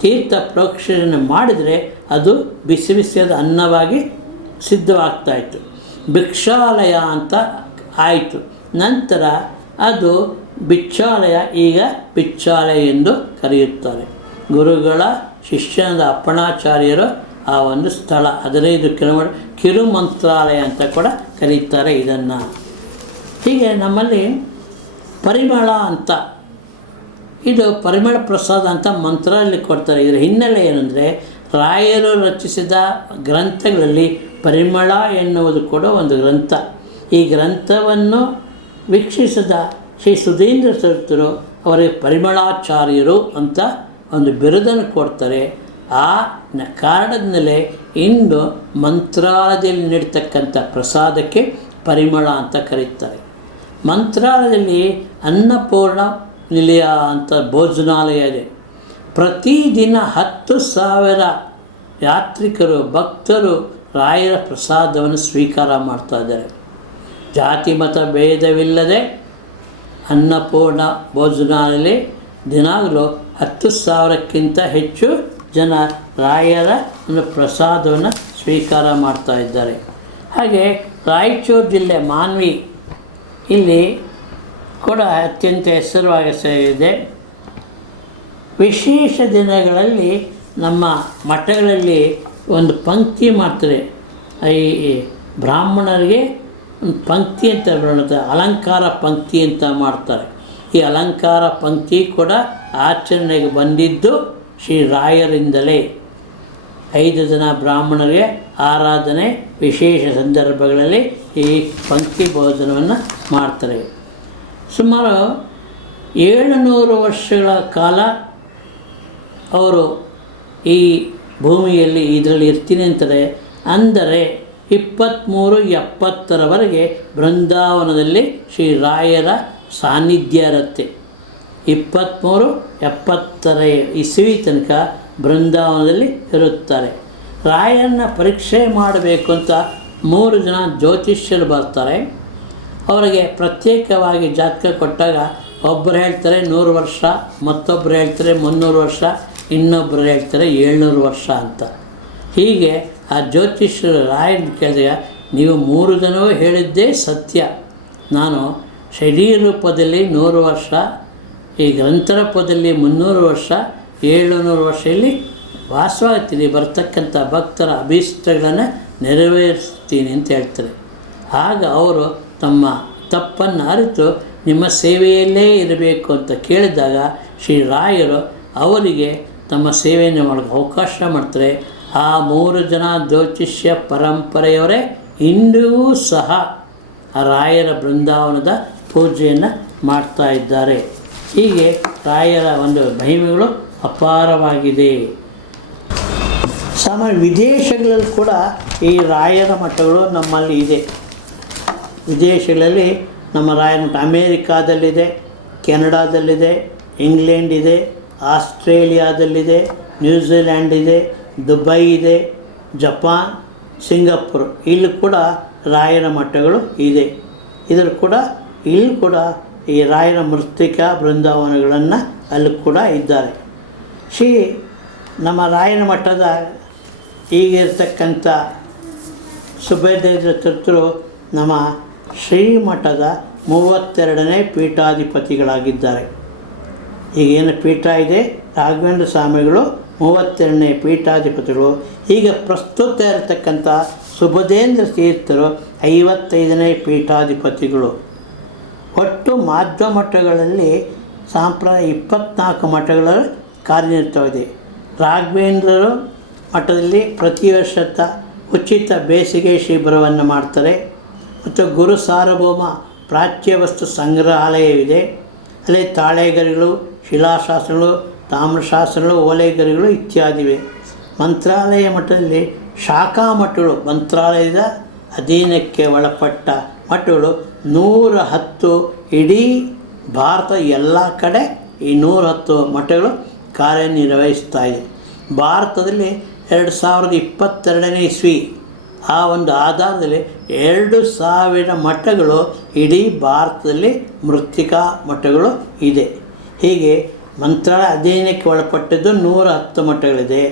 ತೀರ್ಥ ಪ್ರೋಕ್ಷಣೆ ಮಾಡಿದರೆ ಅದು ಬಿಸಿ ಬಿಸಿಯಾದ ಅನ್ನವಾಗಿ ಸಿದ್ಧವಾಗ್ತಾಯಿತ್ತು. ಭಿಕ್ಷಾಲಯ ಅಂತ ಆಯಿತು. ನಂತರ ಅದು ಬಿಚ್ಚಾಲಯ, ಈಗ ಬಿಚ್ಚಾಲಯ ಎಂದು ಕರೆಯುತ್ತಾರೆ. ಗುರುಗಳ ಶಿಷ್ಯನಾದ ಅಪ್ಪಣಾಚಾರ್ಯರು ಆ ಒಂದು ಸ್ಥಳ 15 ಕಿಲೋಮೀಟರ್ ಕಿರು ಮಂತ್ರಾಲಯ ಅಂತ ಕೂಡ ಕರೀತಾರೆ ಇದನ್ನು. ಹೀಗೆ ನಮ್ಮಲ್ಲಿ ಪರಿಮಳ ಅಂತ, ಇದು ಪರಿಮಳ ಪ್ರಸಾದ ಅಂತ ಮಂತ್ರಾಲಯದಲ್ಲಿ ಕೊಡ್ತಾರೆ. ಇದರ ಹಿನ್ನೆಲೆ ಏನಂದರೆ ರಾಯರು ರಚಿಸಿದ ಗ್ರಂಥಗಳಲ್ಲಿ ಪರಿಮಳ ಎನ್ನುವುದು ಕೂಡ ಒಂದು ಗ್ರಂಥ. ಈ ಗ್ರಂಥವನ್ನು ವೀಕ್ಷಿಸಿದ ಶ್ರೀ ಸುಧೀಂದ್ರ ತೀರ್ಥರು ಅವರಿಗೆ ಪರಿಮಳಾಚಾರ್ಯರು ಅಂತ ಒಂದು ಬಿರುದನ್ನು ಕೊಡ್ತಾರೆ. ಆ ಕಾರಣದಿಂದಲೇ ಇಂದು ಮಂತ್ರಾಲಯದಲ್ಲಿ ನೀಡ್ತಕ್ಕಂಥ ಪ್ರಸಾದಕ್ಕೆ ಪರಿಮಳ ಅಂತ ಕರೀತಾರೆ. ಮಂತ್ರಾಲಯದಲ್ಲಿ ಅನ್ನಪೂರ್ಣ ನಿಲಯ ಅಂತ ಭೋಜನಾಲಯ ಇದೆ. ಪ್ರತಿದಿನ 10,000 ಯಾತ್ರಿಕರು ಭಕ್ತರು ರಾಯರ ಪ್ರಸಾದವನ್ನು ಸ್ವೀಕಾರ ಮಾಡ್ತಾ ಇದ್ದಾರೆ. ಜಾತಿ ಮತ ಭೇದವಿಲ್ಲದೆ ಅನ್ನಪೂರ್ಣ ಭೋಜನಾಲಯಲ್ಲಿ ದಿನಾಗಲೂ 10,000ಕ್ಕಿಂತ ಹೆಚ್ಚು ಜನ ರಾಯರ ಒಂದು ಪ್ರಸಾದವನ್ನು ಸ್ವೀಕಾರ ಮಾಡ್ತಾ ಇದ್ದಾರೆ. ಹಾಗೆ ರಾಯಚೂರು ಜಿಲ್ಲೆ ಮಾನ್ವಿ ಇಲ್ಲಿ ಕೂಡ ಅತ್ಯಂತ ಹೆಸರುವಾಗಿದೆ. ವಿಶೇಷ ದಿನಗಳಲ್ಲಿ ನಮ್ಮ ಮಠಗಳಲ್ಲಿ ಒಂದು ಪಂಕ್ತಿ ಮಾಡ್ತಾರೆ. ಈ ಬ್ರಾಹ್ಮಣರಿಗೆ ಒಂದು ಪಂಕ್ತಿ ಅಂತ ಬರುತ್ತೆ, ಅಲಂಕಾರ ಪಂಕ್ತಿ ಅಂತ ಮಾಡ್ತಾರೆ. ಈ ಅಲಂಕಾರ ಪಂಕ್ತಿ ಕೂಡ ಆಚರಣೆಗೆ ಬಂದಿದ್ದು ಶ್ರೀ ರಾಯರಿಂದಲೇ. 5 ಜನ ಬ್ರಾಹ್ಮಣರಿಗೆ ಆರಾಧನೆ ವಿಶೇಷ ಸಂದರ್ಭಗಳಲ್ಲಿ ಈ ಪಂಕ್ತಿ ಭೋಜನವನ್ನು ಮಾಡ್ತಾರೆ. ಸುಮಾರು 700 ವರ್ಷಗಳ ಕಾಲ ಅವರು ಈ ಭೂಮಿಯಲ್ಲಿ ಇದರಲ್ಲಿ ಇರ್ತೀನಿ ಅಂತಾರೆ. ಅಂದರೆ 2370ರವರೆಗೆ ಬೃಂದಾವನದಲ್ಲಿ ಶ್ರೀ ರಾಯರ ಸಾನ್ನಿಧ್ಯ ಇರುತ್ತೆ. 2370 ಇಸವಿ ತನಕ ಬೃಂದಾವನದಲ್ಲಿ ಇರುತ್ತಾರೆ. ರಾಯರನ್ನ ಪರೀಕ್ಷೆ ಮಾಡಬೇಕು ಅಂತ 3 ಜನ ಜ್ಯೋತಿಷ್ಯರು ಬರ್ತಾರೆ. ಅವರಿಗೆ ಪ್ರತ್ಯೇಕವಾಗಿ ಜಾತಕ ಕೊಟ್ಟಾಗ ಒಬ್ಬರು ಹೇಳ್ತಾರೆ 100 ವರ್ಷ, ಮತ್ತೊಬ್ಬರು ಹೇಳ್ತಾರೆ 300 ವರ್ಷ, ಇನ್ನೊಬ್ಬರು ಹೇಳ್ತಾರೆ 700 ವರ್ಷ ಅಂತ. ಹೀಗೆ ಆ ಜ್ಯೋತಿಷ್ಯರು ರಾಯನ ಕೇಳಿದಾಗ, ನೀವು 3 ಜನವೂ ಹೇಳಿದ್ದೇ ಸತ್ಯ, ನಾನು ಶರೀರ ರೂಪದಲ್ಲಿ 100 ವರ್ಷ, ಈ ಗ್ರಂಥ ರೂಪದಲ್ಲಿ 300 ವರ್ಷ, 700 ವರ್ಷ ಇಲ್ಲಿ ವಾಸವಾಗ್ತೀನಿ, ಬರ್ತಕ್ಕಂಥ ಭಕ್ತರ ಅಭೀಷ್ಟಗಳನ್ನು ನೆರವೇರಿಸ್ತೀನಿ ಅಂತ ಹೇಳ್ತಾರೆ. ಆಗ ಅವರು ತಮ್ಮ ತಪ್ಪನ್ನು ಅರಿತು ನಿಮ್ಮ ಸೇವೆಯಲ್ಲೇ ಇರಬೇಕು ಅಂತ ಕೇಳಿದಾಗ ಶ್ರೀ ರಾಯರು ಅವರಿಗೆ ತಮ್ಮ ಸೇವೆಯನ್ನು ಮಾಡೋಕ್ಕೆ ಅವಕಾಶ ಮಾಡ್ತಾರೆ. ಆ 3 ಜನ ಜ್ಯೋತಿಷ್ಯ ಪರಂಪರೆಯವರೇ ಇಂದೂ ಸಹ ಆ ರಾಯರ ಬೃಂದಾವನದ ಪೂಜೆಯನ್ನು ಮಾಡ್ತಾ ಇದ್ದಾರೆ. ಹೀಗೆ ರಾಯರ ಒಂದು ಮಹಿಮೆಗಳು ಅಪಾರವಾಗಿದೆ. ಸಾಮಾನ್ಯ ವಿದೇಶಗಳಲ್ಲಿ ಕೂಡ ಈ ರಾಯರ ಮಠಗಳು ನಮ್ಮಲ್ಲಿ ಇದೆ. ವಿದೇಶಗಳಲ್ಲಿ ನಮ್ಮ ರಾಯರ ಮಠ ಅಮೇರಿಕಾದಲ್ಲಿದೆ, ಕೆನಡಾದಲ್ಲಿದೆ, ಇಂಗ್ಲೆಂಡ್ ಇದೆ, ಆಸ್ಟ್ರೇಲಿಯಾದಲ್ಲಿದೆ, ನ್ಯೂಜಿಲ್ಯಾಂಡ್ ಇದೆ, ದುಬೈ ಇದೆ, ಜಪಾನ್, ಸಿಂಗಾಪುರ್, ಇಲ್ಲಿ ಕೂಡ ರಾಯರ ಮಠಗಳು ಇದೆ. ಇಲ್ಲಿ ಕೂಡ ಈ ರಾಯರ ಮೃತ್ತಿಕಾ ಬೃಂದಾವನಗಳನ್ನು ಅಲ್ಲಿ ಕೂಡ ಇದ್ದಾರೆ. ನಮ್ಮ ರಾಯರ ಮಠದ ಈಗಿರ್ತಕ್ಕಂಥ ಸುಬೇದೇಂದ್ರ ತೀರ್ಥರು ನಮ್ಮ ಶ್ರೀಮಠದ 32ನೇ ಪೀಠಾಧಿಪತಿಗಳಾಗಿದ್ದಾರೆ. ಈಗೇನು ಪೀಠ ಇದೆ, ರಾಘವೇಂದ್ರ ಸ್ವಾಮಿಗಳು 32ನೇ ಪೀಠಾಧಿಪತಿಗಳು. ಈಗ ಪ್ರಸ್ತುತ ಇರತಕ್ಕಂಥ ಸುಬುಧೇಂದ್ರ ತೀರ್ಥರು 55ನೇ ಪೀಠಾಧಿಪತಿಗಳು. ಒಟ್ಟು ಮಾಧ್ವ ಮಠಗಳಲ್ಲಿ 24 ಮಠಗಳ ಕಾರ್ಯನಿರತವಿದೆ. ರಾಘವೇಂದ್ರರು ಮಠದಲ್ಲಿ ಪ್ರತಿ ವರ್ಷ ಉಚಿತ ಬೇಸಿಗೆ ಶಿಬಿರವನ್ನು ಮಾಡ್ತಾರೆ. ಮತ್ತು ಗುರು ಸಾರ್ವಭೌಮ ಪ್ರಾಚ್ಯ ವಸ್ತು ಸಂಗ್ರಹಾಲಯವಿದೆ. ಅಲ್ಲಿ ತಾಳೆಗರಿಗಳು, ಶಿಲಾಶಾಸನಗಳು, ತಾಮ್ರಶಾಸನಗಳು, ಓಲೆಗರಿಗಳು ಇತ್ಯಾದಿವೆ. ಮಂತ್ರಾಲಯ ಮಠದಲ್ಲಿ ಶಾಖಾ ಮಠಗಳು, ಮಂತ್ರಾಲಯದ ಅಧೀನಕ್ಕೆ ಒಳಪಟ್ಟ ಮಠಗಳು 110, ಇಡೀ ಭಾರತ ಎಲ್ಲ ಕಡೆ ಈ 110 ಮಠಗಳು ಕಾರ್ಯನಿರ್ವಹಿಸ್ತಾ ಇದೆ. ಭಾರತದಲ್ಲಿ 2022ನೇ ಇಸ್ವಿ ಆ ಒಂದು ಆಧಾರದಲ್ಲಿ 2000 ಮಠಗಳು ಇಡೀ ಭಾರತದಲ್ಲಿ ಮೃತ್ತಿಕಾ ಮಠಗಳು ಇದೆ. ಹೀಗೆ ಮಂತ್ರಾಲಯ ಅಧ್ಯಯನಕ್ಕೆ ಒಳಪಟ್ಟದ್ದು 110 ಮಠಗಳಿದೆ.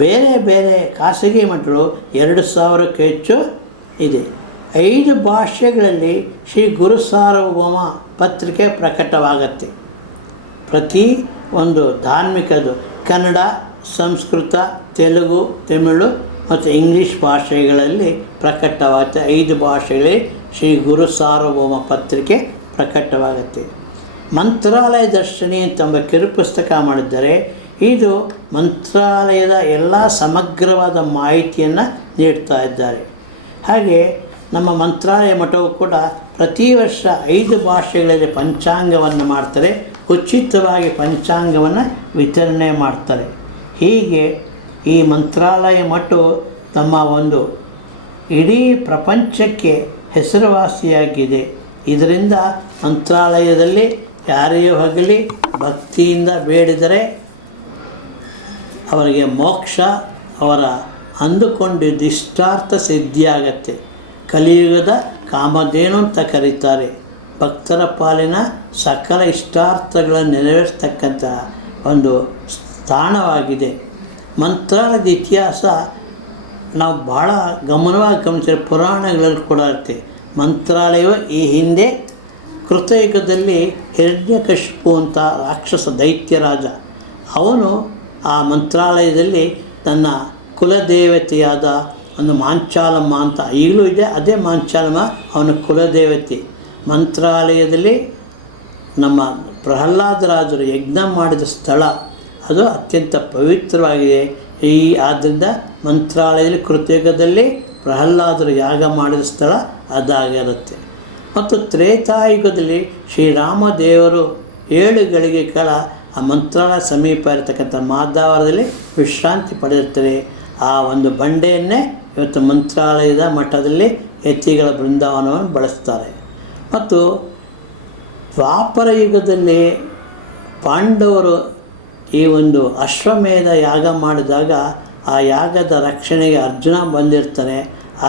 ಬೇರೆ ಬೇರೆ ಖಾಸಗಿ ಮಠಗಳು 2000ಕ್ಕೂ ಹೆಚ್ಚು ಇದೆ. 5 ಭಾಷೆಗಳಲ್ಲಿ ಶ್ರೀ ಗುರು ಸಾರ್ವಭೌಮ ಪತ್ರಿಕೆ ಪ್ರಕಟವಾಗತ್ತೆ. ಪ್ರತಿ ಒಂದು ಧಾರ್ಮಿಕದು ಕನ್ನಡ, ಸಂಸ್ಕೃತ, ತೆಲುಗು, ತಮಿಳು ಮತ್ತು ಇಂಗ್ಲೀಷ್ ಭಾಷೆಗಳಲ್ಲಿ ಪ್ರಕಟವಾಗುತ್ತೆ. 5 ಭಾಷೆಗಳಲ್ಲಿ ಶ್ರೀ ಗುರು ಸಾರ್ವಭೌಮ ಪತ್ರಿಕೆ ಪ್ರಕಟವಾಗುತ್ತೆ. ಮಂತ್ರಾಲಯ ದರ್ಶಿನಿ ಎಂಬ ಕಿರುಪುಸ್ತಕ ಮಾಡಿದ್ದಾರೆ. ಇದು ಮಂತ್ರಾಲಯದ ಎಲ್ಲ ಸಮಗ್ರವಾದ ಮಾಹಿತಿಯನ್ನು ನೀಡ್ತಾ ಇದ್ದಾರೆ. ಹಾಗೆ ನಮ್ಮ ಮಂತ್ರಾಲಯ ಮಠವು ಕೂಡ ಪ್ರತಿ ವರ್ಷ 5 ಭಾಷೆಗಳಲ್ಲಿ ಪಂಚಾಂಗವನ್ನು ಮಾಡ್ತಾರೆ. ಉಚಿತವಾಗಿ ಪಂಚಾಂಗವನ್ನು ವಿತರಣೆ ಮಾಡ್ತಾರೆ. ಹೀಗೆ ಈ ಮಂತ್ರಾಲಯ ಮಠವು ತಮ್ಮ ಒಂದು ಇಡೀ ಪ್ರಪಂಚಕ್ಕೆ ಹೆಸರುವಾಸಿಯಾಗಿದೆ. ಇದರಿಂದ ಮಂತ್ರಾಲಯದಲ್ಲಿ ಯಾರೇ ಹೋಗಲಿ ಭಕ್ತಿಯಿಂದ ಬೇಡಿದರೆ ಅವರಿಗೆ ಮೋಕ್ಷ, ಅವರ ಅಂದುಕೊಂಡಿದ್ದು ಇಷ್ಟಾರ್ಥ ಸಿದ್ಧಿಯಾಗತ್ತೆ. ಕಲಿಯುಗದ ಕಾಮಧೇನು ಅಂತ ಕರೀತಾರೆ. ಭಕ್ತರ ಪಾಲಿನ ಸಕಲ ಇಷ್ಟಾರ್ಥಗಳನ್ನು ನೆರವೇರಿಸ್ತಕ್ಕಂಥ ಒಂದು ಸ್ಥಾನವಾಗಿದೆ. ಮಂತ್ರಾಲಯದ ಇತಿಹಾಸ ನಾವು ಭಾಳ ಗಮನವಾಗಿ ಗಮನಿಸಿದ್ರೆ ಪುರಾಣಗಳಲ್ಲಿ ಕೂಡ ಇರುತ್ತೆ. ಮಂತ್ರಾಲಯವು ಈ ಹಿಂದೆ ಕೃತಯುಗದಲ್ಲಿ ಹಿರಣ್ಯಕಶಿಪು ಅಂತ ರಾಕ್ಷಸ ದೈತ್ಯರಾಜ, ಅವನು ಆ ಮಂತ್ರಾಲಯದಲ್ಲಿ ತನ್ನ ಕುಲದೇವತೆಯಾದ ಒಂದು ಮಾಂಚಾಲಮ್ಮ ಅಂತ ಈಗಲೂ ಇದೆ, ಅದೇ ಮಾಂಚಾಲಮ್ಮ ಅವನ ಕುಲದೇವತೆ. ಮಂತ್ರಾಲಯದಲ್ಲಿ ನಮ್ಮ ಪ್ರಹ್ಲಾದರಾಜರು ಯಜ್ಞ ಮಾಡಿದ ಸ್ಥಳ ಅದು ಅತ್ಯಂತ ಪವಿತ್ರವಾಗಿದೆ. ಆದ್ದರಿಂದ ಮಂತ್ರಾಲಯದಲ್ಲಿ ಕೃತಯುಗದಲ್ಲಿ ಪ್ರಹ್ಲಾದರು ಯಾಗ ಮಾಡಿದ ಸ್ಥಳ ಅದಾಗಿರುತ್ತೆ. ಮತ್ತು ತ್ರೇತಾಯುಗದಲ್ಲಿ ಶ್ರೀರಾಮದೇವರು 7 ಗಳಿಗೆ ಕಾಲ ಆ ಮಂತ್ರಾಲಯ ಸಮೀಪ ಇರತಕ್ಕಂಥ ಮಾದಾವರದಲ್ಲಿ ವಿಶ್ರಾಂತಿ ಪಡೆದಿರ್ತಾರೆ. ಆ ಒಂದು ಬಂಡೆಯನ್ನೇ ಇವತ್ತು ಮಂತ್ರಾಲಯದ ಮಠದಲ್ಲಿ ಯತಿಗಳ ಬೃಂದಾವನವನ್ನು ಬಳಸ್ತಾರೆ. ಮತ್ತು ದ್ವಾಪರ ಯುಗದಲ್ಲಿ ಪಾಂಡವರು ಈ ಒಂದು ಅಶ್ವಮೇಧ ಯಾಗ ಮಾಡಿದಾಗ ಆ ಯಾಗದ ರಕ್ಷಣೆಗೆ ಅರ್ಜುನ ಬಂದಿರ್ತಾನೆ.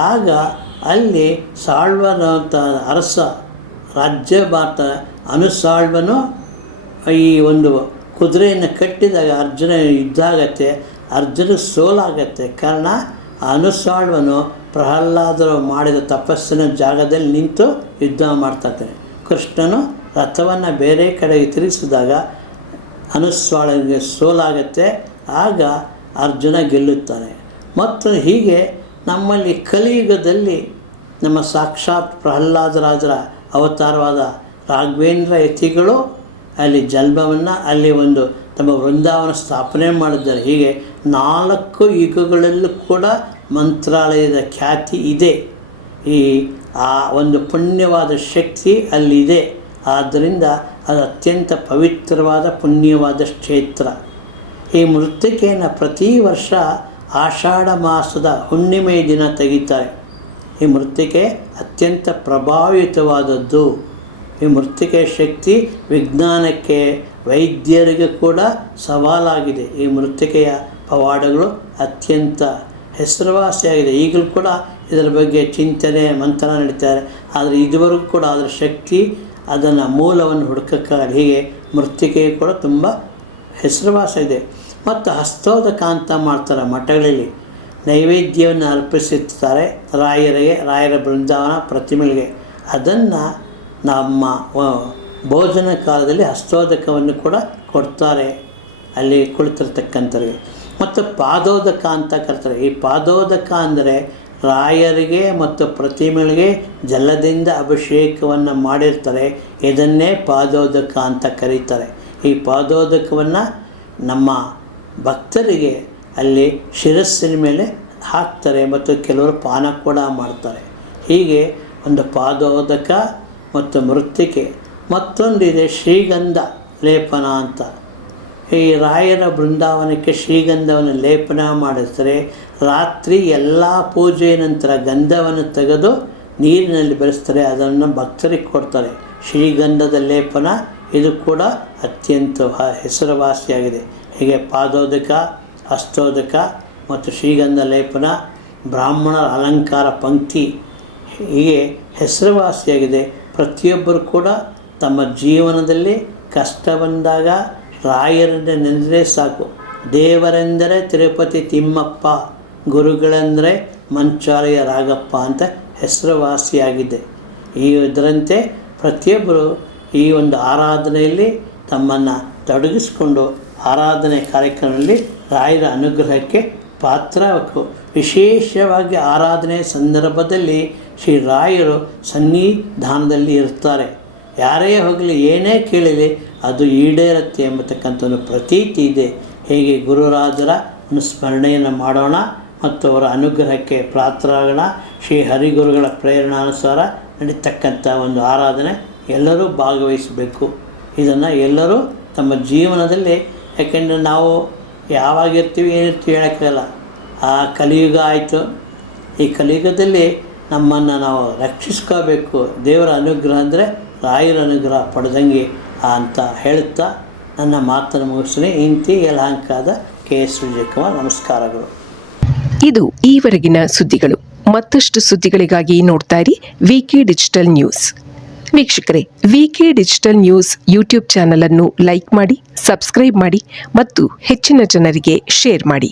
ಆಗ ಅಲ್ಲಿ ಸಾಳ್ವನಂಥ ಅರಸ ರಾಜ್ಯಭಾರ ಅನುಸಾಳ್ವನು ಈ ಒಂದು ಕುದುರೆಯನ್ನು ಕಟ್ಟಿದಾಗ ಅರ್ಜುನ ಯುದ್ಧ ಆಗತ್ತೆ. ಅರ್ಜುನ ಸೋಲಾಗತ್ತೆ. ಕಾರಣ ಅನುಸಾಳ್ವನು ಪ್ರಹ್ಲಾದರು ಮಾಡಿದ ತಪಸ್ಸಿನ ಜಾಗದಲ್ಲಿ ನಿಂತು ಯುದ್ಧ ಮಾಡ್ತಾನೆ. ಕೃಷ್ಣನು ರಥವನ್ನು ಬೇರೆ ಕಡೆಗೆ ತಿರುಗಿಸಿದಾಗ ಅನುಸ್ವಾಳನಿಗೆ ಸೋಲಾಗತ್ತೆ. ಆಗ ಅರ್ಜುನ ಗೆಲ್ಲುತ್ತಾನೆ. ಮತ್ತು ಹೀಗೆ ನಮ್ಮಲ್ಲಿ ಕಲಿಯುಗದಲ್ಲಿ ನಮ್ಮ ಸಾಕ್ಷಾತ್ ಪ್ರಹ್ಲಾದರಾಜರ ಅವತಾರವಾದ ರಾಘವೇಂದ್ರ ಯತಿಗಳು ಅಲ್ಲಿ ಜನ್ಮವನ್ನು ಅಲ್ಲಿ ಒಂದು ತಮ್ಮ ವೃಂದಾವನ ಸ್ಥಾಪನೆ ಮಾಡಿದ್ದಾರೆ. ಹೀಗೆ 4 ಯುಗಗಳಲ್ಲೂ ಕೂಡ ಮಂತ್ರಾಲಯದ ಖ್ಯಾತಿ ಇದೆ. ಆ ಒಂದು ಪುಣ್ಯವಾದ ಶಕ್ತಿ ಅಲ್ಲಿದೆ. ಆದ್ದರಿಂದ ಅದು ಅತ್ಯಂತ ಪವಿತ್ರವಾದ ಪುಣ್ಯವಾದ ಕ್ಷೇತ್ರ. ಈ ಮೃತ್ತಿಕೆಯನ್ನು ಪ್ರತಿ ವರ್ಷ ಆಷಾಢ ಮಾಸದ ಹುಣ್ಣಿಮೆಯ ದಿನ ತೆಗಿತಾರೆ. ಈ ಮೃತ್ತಿಕೆ ಅತ್ಯಂತ ಪ್ರಭಾವಿತವಾದದ್ದು. ಈ ಮೃತ್ತಿಕೆಯ ಶಕ್ತಿ ವಿಜ್ಞಾನಕ್ಕೆ, ವೈದ್ಯರಿಗೆ ಕೂಡ ಸವಾಲಾಗಿದೆ. ಈ ಮೃತ್ತಿಕೆಯ ಪವಾಡಗಳು ಅತ್ಯಂತ ಹೆಸರುವಾಸಿಯಾಗಿದೆ. ಈಗಲೂ ಕೂಡ ಇದರ ಬಗ್ಗೆ ಚಿಂತನೆ ಮಂಥನ ನಡೀತಾರೆ. ಆದರೆ ಇದುವರೆಗೂ ಕೂಡ ಅದರ ಶಕ್ತಿ, ಅದನ್ನು ಮೂಲವನ್ನು ಹುಡುಕಕ್ಕಾಗಲ್ಲ. ಹೀಗೆ ಮೃತ್ತಿಕೆಯು ಕೂಡ ತುಂಬ ಹೆಸರುವಾಸಿಯಾಗಿದೆ. ಮತ್ತು ಹಸ್ತೋದಕ ಅಂತ ಮಾಡ್ತಾರೆ ಮಠಗಳಲ್ಲಿ. ನೈವೇದ್ಯವನ್ನು ಅರ್ಪಿಸುತ್ತಾರೆ ರಾಯರಿಗೆ, ರಾಯರ ಬೃಂದಾವನ ಪ್ರತಿಮೆಗಳಿಗೆ. ಅದನ್ನು ನಮ್ಮ ಭೋಜನ ಕಾಲದಲ್ಲಿ ಹಸ್ತೋದಕವನ್ನು ಕೂಡ ಕೊಡ್ತಾರೆ ಅಲ್ಲಿ ಕುಳಿತಿರ್ತಕ್ಕಂಥವ್ರಿಗೆ. ಮತ್ತು ಪಾದೋದಕ ಅಂತ ಕರ್ತಾರೆ. ಈ ಪಾದೋದಕ ಅಂದರೆ ರಾಯರಿಗೆ ಮತ್ತು ಪ್ರತಿಮೆಗಳಿಗೆ ಜಲದಿಂದ ಅಭಿಷೇಕವನ್ನು ಮಾಡಿರ್ತಾರೆ. ಇದನ್ನೇ ಪಾದೋದಕ ಅಂತ ಕರೀತಾರೆ. ಈ ಪಾದೋದಕವನ್ನು ನಮ್ಮ ಭಕ್ತರಿಗೆ ಅಲ್ಲಿ ಶಿರಸ್ಸಿನ ಮೇಲೆ ಹಾಕ್ತಾರೆ ಮತ್ತು ಕೆಲವರು ಪಾನ ಕೂಡ ಮಾಡ್ತಾರೆ. ಹೀಗೆ ಒಂದು ಪಾದೋದಕ ಮತ್ತು ಮೃತ್ತಿಕೆ. ಮತ್ತೊಂದಿದೆ ಶ್ರೀಗಂಧ ಲೇಪನ ಅಂತ. ಈ ರಾಯರ ಬೃಂದಾವನಕ್ಕೆ ಶ್ರೀಗಂಧವನ್ನು ಲೇಪನ ಮಾಡಿರ್ತಾರೆ. ರಾತ್ರಿ ಎಲ್ಲ ಪೂಜೆಯ ನಂತರ ಗಂಧವನ್ನು ತೆಗೆದು ನೀರಿನಲ್ಲಿ ಬೆರೆಸ್ತಾರೆ. ಅದನ್ನು ಭಕ್ತರಿಗೆ ಕೊಡ್ತಾರೆ. ಶ್ರೀಗಂಧದ ಲೇಪನ ಇದು ಕೂಡ ಅತ್ಯಂತ ಹೆಸರುವಾಸಿಯಾಗಿದೆ. ಹೀಗೆ ಪಾದೋದಕ, ಹಸ್ತೋದಕ ಮತ್ತು ಶ್ರೀಗಂಧ ಲೇಪನ, ಬ್ರಾಹ್ಮಣರ ಅಲಂಕಾರ ಪಂಕ್ತಿ ಹೀಗೆ ಹೆಸರುವಾಸಿಯಾಗಿದೆ. ಪ್ರತಿಯೊಬ್ಬರು ಕೂಡ ತಮ್ಮ ಜೀವನದಲ್ಲಿ ಕಷ್ಟ ಬಂದಾಗ ರಾಯರನ್ನು ನೆನೆದರೆ ಸಾಕು. ದೇವರೆಂದರೆ ತಿರುಪತಿ ತಿಮ್ಮಪ್ಪ, ಗುರುಗಳೆಂದರೆ ಮಂಚಾಲಯ ರಾಗಪ್ಪ ಅಂತ ಹೆಸರುವಾಸಿಯಾಗಿದೆ. ಇದರಂತೆ ಪ್ರತಿಯೊಬ್ಬರು ಈ ಒಂದು ಆರಾಧನೆಯಲ್ಲಿ ತಮ್ಮನ್ನು ತೊಡಗಿಸಿಕೊಂಡು ಆರಾಧನೆ ಕಾರ್ಯಕ್ರಮದಲ್ಲಿ ರಾಯರ ಅನುಗ್ರಹಕ್ಕೆ ಪಾತ್ರಬೇಕು. ವಿಶೇಷವಾಗಿ ಆರಾಧನೆ ಸಂದರ್ಭದಲ್ಲಿ ಶ್ರೀ ರಾಯರು ಸನ್ನಿಧಾನದಲ್ಲಿ ಇರ್ತಾರೆ. ಯಾರೇ ಹೋಗಲಿ, ಏನೇ ಕೇಳಲಿ ಅದು ಈಡೇರುತ್ತೆ ಎಂಬತಕ್ಕಂಥ ಒಂದು ಪ್ರತೀತಿ ಇದೆ. ಹೀಗೆ ಗುರುರಾಜರ ಒಂದು ಸ್ಮರಣೆಯನ್ನು ಮಾಡೋಣ ಮತ್ತು ಅವರ ಅನುಗ್ರಹಕ್ಕೆ ಪಾತ್ರರಾಗೋಣ. ಶ್ರೀ ಹರಿಗುರುಗಳ ಪ್ರೇರಣಾನುಸಾರ ನಡೀತಕ್ಕಂಥ ಒಂದು ಆರಾಧನೆ ಎಲ್ಲರೂ ಭಾಗವಹಿಸಬೇಕು. ಇದನ್ನು ಎಲ್ಲರೂ ತಮ್ಮ ಜೀವನದಲ್ಲಿ, ಯಾಕೆಂದರೆ ನಾವು ಯಾವಾಗಿರ್ತೀವಿ ಏನಿರ್ತೀವಿ ಹೇಳೋಕ್ಕಾಗಲ್ಲ. ಆ ಕಲಿಯುಗ ಆಯಿತು. ಈ ಕಲಿಯುಗದಲ್ಲಿ ನಮ್ಮನ್ನು ನಾವು ರಕ್ಷಿಸ್ಕೋಬೇಕು. ದೇವರ ಅನುಗ್ರಹ ಅಂದರೆ ರಾಯರ ಅನುಗ್ರಹ ಪಡೆದಂಗೆ ಅಂತ ಹೇಳುತ್ತಾ ನನ್ನ ಮಾತನ್ನು ಮುಗಿಸ್ತೀನಿ. ಇಂತಿ ಯಲಹಂಕದ ಕೆ.ಎಸ್. ವಿಜಯಕುಮಾರ್. ನಮಸ್ಕಾರಗಳು. ಇದು ಈವರೆಗಿನ ಸುದ್ದಿಗಳು. ಮತ್ತಷ್ಟು ಸುದ್ದಿಗಳಿಗಾಗಿ ನೋಡ್ತಾ ಇರಿ ವಿಕೆ ಡಿಜಿಟಲ್ ನ್ಯೂಸ್. ವೀಕ್ಷಕರೇ, ವಿಕೆ ಡಿಜಿಟಲ್ ನ್ಯೂಸ್ ಯೂಟ್ಯೂಬ್ ಚಾನಲ್ ಅನ್ನು ಲೈಕ್ ಮಾಡಿ, ಸಬ್ಸ್ಕ್ರೈಬ್ ಮಾಡಿ ಮತ್ತು ಹೆಚ್ಚಿನ ಜನರಿಗೆ ಶೇರ್ ಮಾಡಿ.